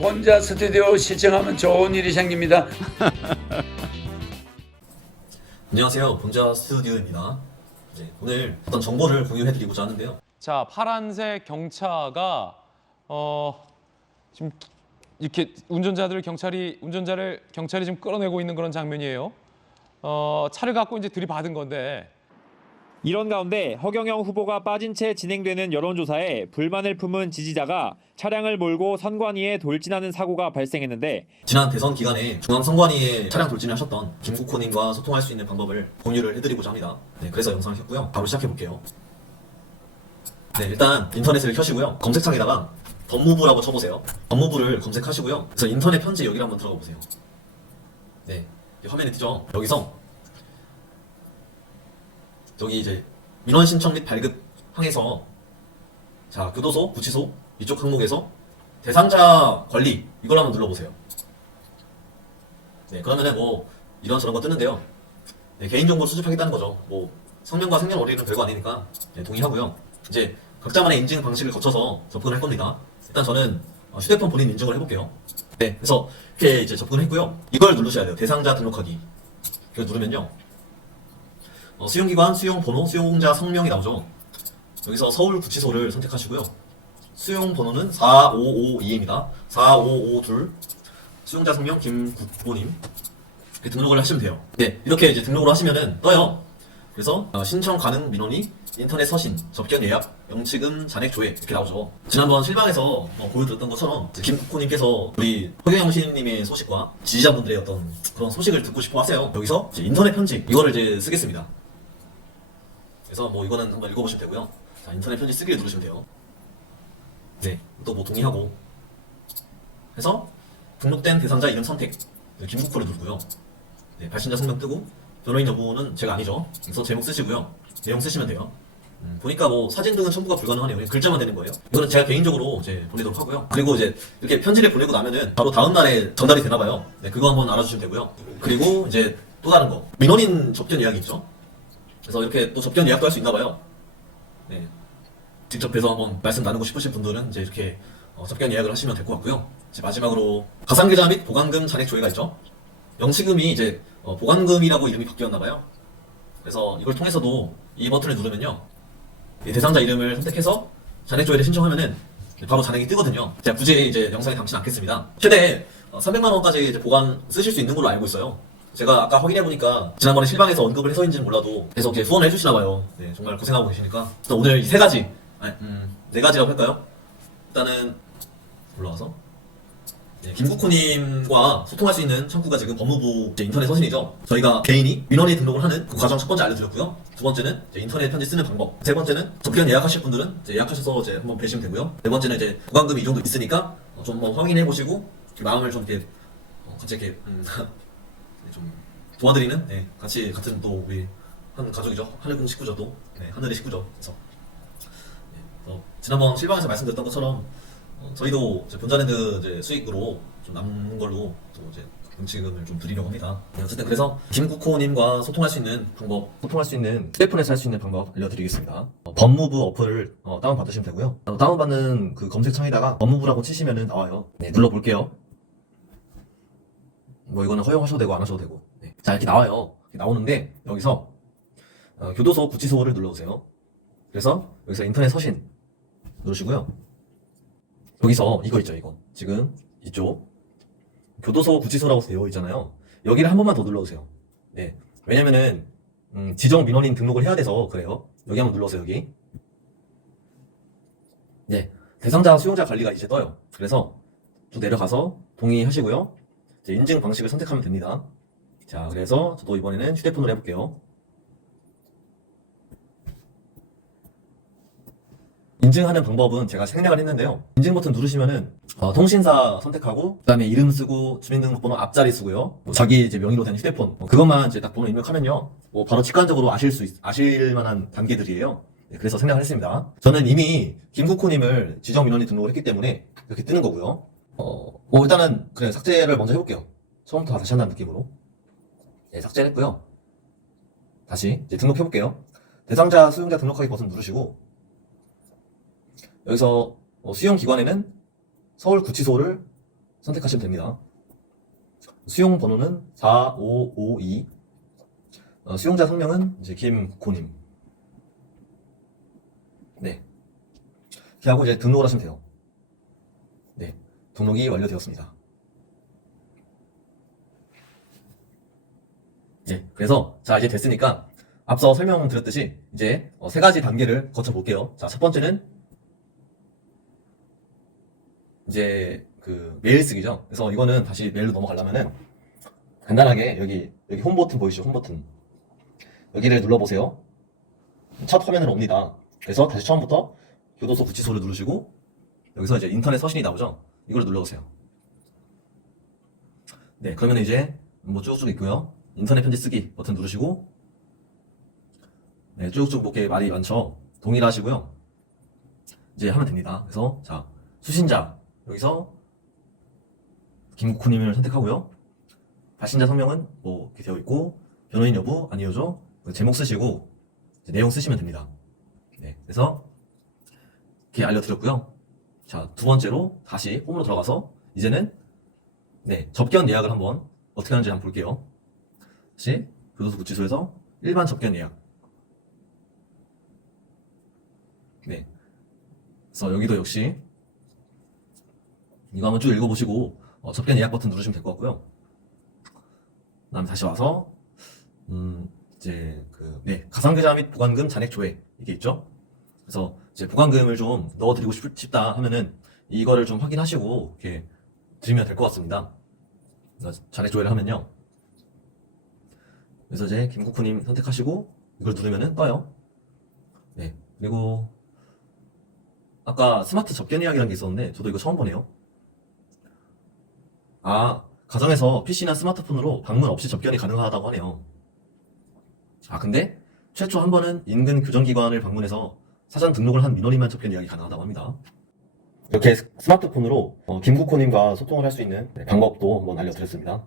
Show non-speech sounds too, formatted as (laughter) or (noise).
본자 스튜디오 시청하면 좋은 일이 생깁니다. (laughs) 안녕하세요. 본자 스튜디오입니다. 이제 오늘 어떤 정보를 공유해드리고자 하는데요. 자, 파란색 경차가 어 지금 이렇게 운전자들 경찰이 운전자를 경찰이 지금 끌어내고 있는 그런 장면이에요. 어 차를 갖고 이제 들이받은 건데 이런 가운데 허경영 후보가 빠진 채 진행되는 여론조사에 불만을 품은 지지자가 차량을 몰고 선관위에 돌진하는 사고가 발생했는데 지난 대선 기간에 중앙선관위에 차량 돌진을 하셨던 김국호님과 소통할 수 있는 방법을 공유를 해드리고자 합니다. 네, 그래서 영상을 켰고요. 바로 시작해볼게요. 네, 일단 인터넷을 켜시고요. 검색창에다가 법무부라고 쳐보세요. 법무부를 검색하시고요. 그래서 인터넷 편지 여기를 한번 들어가 보세요. 네, 이 화면에 뜨죠? 여기서 여기 이제 민원 신청 및 발급 항에서 자 교도소, 구치소 이쪽 항목에서 대상자 관리 이걸 한번 눌러보세요. 네 그러면은 뭐 이런 저런 거 뜨는데요. 네, 개인정보 수집하겠다는 거죠. 뭐 성년과 생년월일은 별거 아니니까 네, 동의하고요. 이제 각자만의 인증 방식을 거쳐서 접근을 할 겁니다. 일단 저는 어, 휴대폰 본인 인증을 해볼게요. 네, 그래서 이렇게 이제 접근을 했고요. 이걸 누르셔야 돼요. 대상자 등록하기. 이걸 누르면요. 어, 수용기관, 수용번호, 수용자 성명이 나오죠. 여기서 서울 구치소를 선택하시고요. 수용번호는 4552입니다. 4552 수용자 성명 김국보님 등록을 하시면 돼요. 네, 이렇게 이제 등록을 하시면은 떠요. 그래서 어, 신청 가능 민원이 인터넷 서신, 접견 예약, 영치금, 잔액 조회 이렇게 나오죠. 지난번 실방에서 어, 보여드렸던 것처럼 김국호님께서 우리 허경영 시인님의 소식과 지지자분들의 어떤 그런 소식을 듣고 싶어 하세요. 여기서 인터넷 편지 이거를 이제 쓰겠습니다. 그래서 뭐 이거는 한번 읽어보시면 되고요. 자, 인터넷 편지 쓰기를 누르시면 돼요. 네, 또 뭐 동의하고 해서 등록된 대상자 이름 선택 김국호를 누르고요. 네, 발신자 성명 뜨고 변호인 여부는 제가 아니죠. 그래서 제목 쓰시고요. 내용 쓰시면 돼요. 음, 보니까 뭐 사진 등은 첨부가 불가능하네요. 그냥 글자만 되는 거예요. 이거는 제가 개인적으로 이제 보내도록 하고요. 그리고 이제 이렇게 편지를 보내고 나면은 바로 다음 날에 전달이 되나 봐요. 네, 그거 한번 알아주시면 되고요. 그리고 이제 또 다른 거 민원인 접견 예약이 있죠. 그래서 이렇게 또 접견 예약도 할 수 있나 봐요. 네. 직접 뵈서 한번 말씀 나누고 싶으신 분들은 이제 이렇게 어, 접견 예약을 하시면 될 것 같고요. 이제 마지막으로 가상계좌 및 보관금 잔액 조회가 있죠. 영치금이 이제 어, 보관금이라고 이름이 바뀌었나 봐요. 그래서 이걸 통해서도 이 버튼을 누르면요. 이 대상자 이름을 선택해서 잔액 조회를 신청하면은 바로 잔액이 뜨거든요. 제가 굳이 이제 영상에 담진 않겠습니다. 최대 300만 원까지 이제 보관 쓰실 수 있는 걸로 알고 있어요. 제가 아까 확인해 보니까 지난번에 실방에서 언급을 해서인지는 몰라도 계속 이렇게 후원을 해주시나 봐요. 네, 정말 고생하고 계시니까. 그래서 오늘 이 세 가지, 아니, 음, 네 가지라고 할까요? 일단은 올라와서 네, 김국호님과 소통할 수 있는 창구가 지금 법무부 이제 인터넷 서신이죠. 저희가 개인이 민원인 등록을 하는 그 과정 첫 번째 알려드렸고요. 두 번째는 이제 인터넷 편지 쓰는 방법. 세 번째는 접견 예약하실 분들은 이제 예약하셔서 이제 한번 뵈시면 되고요. 네 번째는 이제 보관금이 이 정도 있으니까 어, 좀 한번 확인해 보시고 마음을 좀 이렇게 어, 같이 이렇게 음, 네, (laughs) 좀 도와드리는 네, 같이 같은 또 우리 한 가족이죠. 하늘궁 식구죠 또 네, 하늘의 식구죠. 그래서 네, 어, 지난번 실방에서 말씀드렸던 것처럼 어, 저희도 이제 본자랜드 이제 수익으로 좀 남는 걸로 또 이제 음식금을 좀 드리려고 합니다. 네, 어쨌든 그래서 김국호님과 소통할 수 있는 방법, 소통할 수 있는 휴대폰에서 할 수 있는 방법 알려드리겠습니다. 어, 법무부 어플을 어, 다운 받으시면 되고요. 어, 다운 받는 그 검색창에다가 법무부라고 치시면은 나와요. 네, 눌러 볼게요. 뭐 이거는 허용하셔도 되고 안 하셔도 되고. 네. 자 이렇게 나와요. 이렇게 나오는데 여기서 어, 교도소 구치소를 눌러보세요. 그래서 여기서 인터넷 서신 누르시고요. 여기서 이거 있죠, 이거. 지금 이쪽 교도소 구치소라고 되어 있잖아요. 여기를 한 번만 더 눌러주세요. 네. 왜냐면은 음, 지정 민원인 등록을 해야 돼서 그래요. 여기 한번 눌러서 여기. 네. 대상자 수용자 관리가 이제 떠요. 그래서 또 내려가서 동의하시고요. 인증 방식을 선택하면 됩니다. 자, 그래서 저도 이번에는 휴대폰으로 해볼게요. 인증하는 방법은 제가 생략을 했는데요. 인증 버튼 누르시면은 어, 통신사 선택하고 그다음에 이름 쓰고 주민등록번호 앞자리 쓰고요. 뭐 자기 이제 명의로 된 휴대폰 뭐 그것만 이제 딱 번호 입력하면요. 뭐 바로 직관적으로 아실 수 있, 아실 만한 단계들이에요. 네, 그래서 생략을 했습니다. 저는 이미 김국호님을 지정 민원인 등록을 했기 때문에 이렇게 뜨는 거고요. 어, 뭐 일단은 그래 삭제를 먼저 해볼게요. 처음부터 다시 한다는 느낌으로. 네, 삭제를 했고요. 다시 이제 등록해볼게요. 대상자 수용자 등록하기 버튼 누르시고 여기서 어, 수용 기관에는 서울 구치소를 선택하시면 됩니다. 수용 번호는 4552. 어, 수용자 성명은 이제 김고님. 네. 이렇게 하고 이제 등록을 하시면 돼요. 네. 등록이 완료되었습니다. 네. 그래서 자 이제 됐으니까 앞서 설명드렸듯이 이제 어, 세 가지 단계를 거쳐 볼게요. 자, 첫 번째는 이제 그 메일 쓰기죠. 그래서 이거는 다시 메일로 넘어가려면은 간단하게 여기 여기 홈 버튼 보이시죠? 홈 버튼 여기를 눌러보세요. 첫 화면은 옵니다. 그래서 다시 처음부터 교도소 구치소를 누르시고 여기서 이제 인터넷 서신이 나오죠. 이걸 눌러보세요. 네, 그러면 이제 뭐 쭉쭉 있고요. 인터넷 편지 쓰기 버튼 누르시고 네, 쭉쭉 뭐게 말이 많죠. 동일하시고요. 이제 하면 됩니다. 그래서 자 수신자 여기서 김국호님을 선택하고요. 발신자 성명은 뭐 이렇게 되어 있고 변호인 여부 아니오죠. 그 제목 쓰시고 내용 쓰시면 됩니다. 네, 그래서 이렇게 알려드렸고요. 자 두 번째로 다시 홈으로 들어가서 이제는 네 접견 예약을 한번 어떻게 하는지 한번 볼게요. 다시 교도소 구치소에서 일반 접견 예약. 네. 그래서 여기도 역시 이거 한번 쭉 읽어보시고 어, 접견 예약 버튼 누르시면 될 것 같고요. 그다음에 다시 와서 음 이제 그 네 가상계좌 및 보관금 잔액 조회 이게 있죠. 그래서 이제 보관금을 좀 넣어드리고 싶, 싶다 하면은 이거를 좀 확인하시고 이렇게 드리면 될 것 같습니다. 잔액 조회를 하면요. 그래서 이제 김국호님 선택하시고 이걸 누르면은 떠요. 네 그리고 아까 스마트 접견 예약이라는 게 있었는데 저도 이거 처음 보네요. 아, 가정에서 PC나 스마트폰으로 방문 없이 접견이 가능하다고 하네요. 아, 근데 최초 한 번은 인근 교정기관을 방문해서 사전 등록을 한 민원인만 접견 예약이 가능하다고 합니다. 이렇게 스마트폰으로 어, 김국호님과 소통을 할 수 있는 방법도 한번 알려드렸습니다.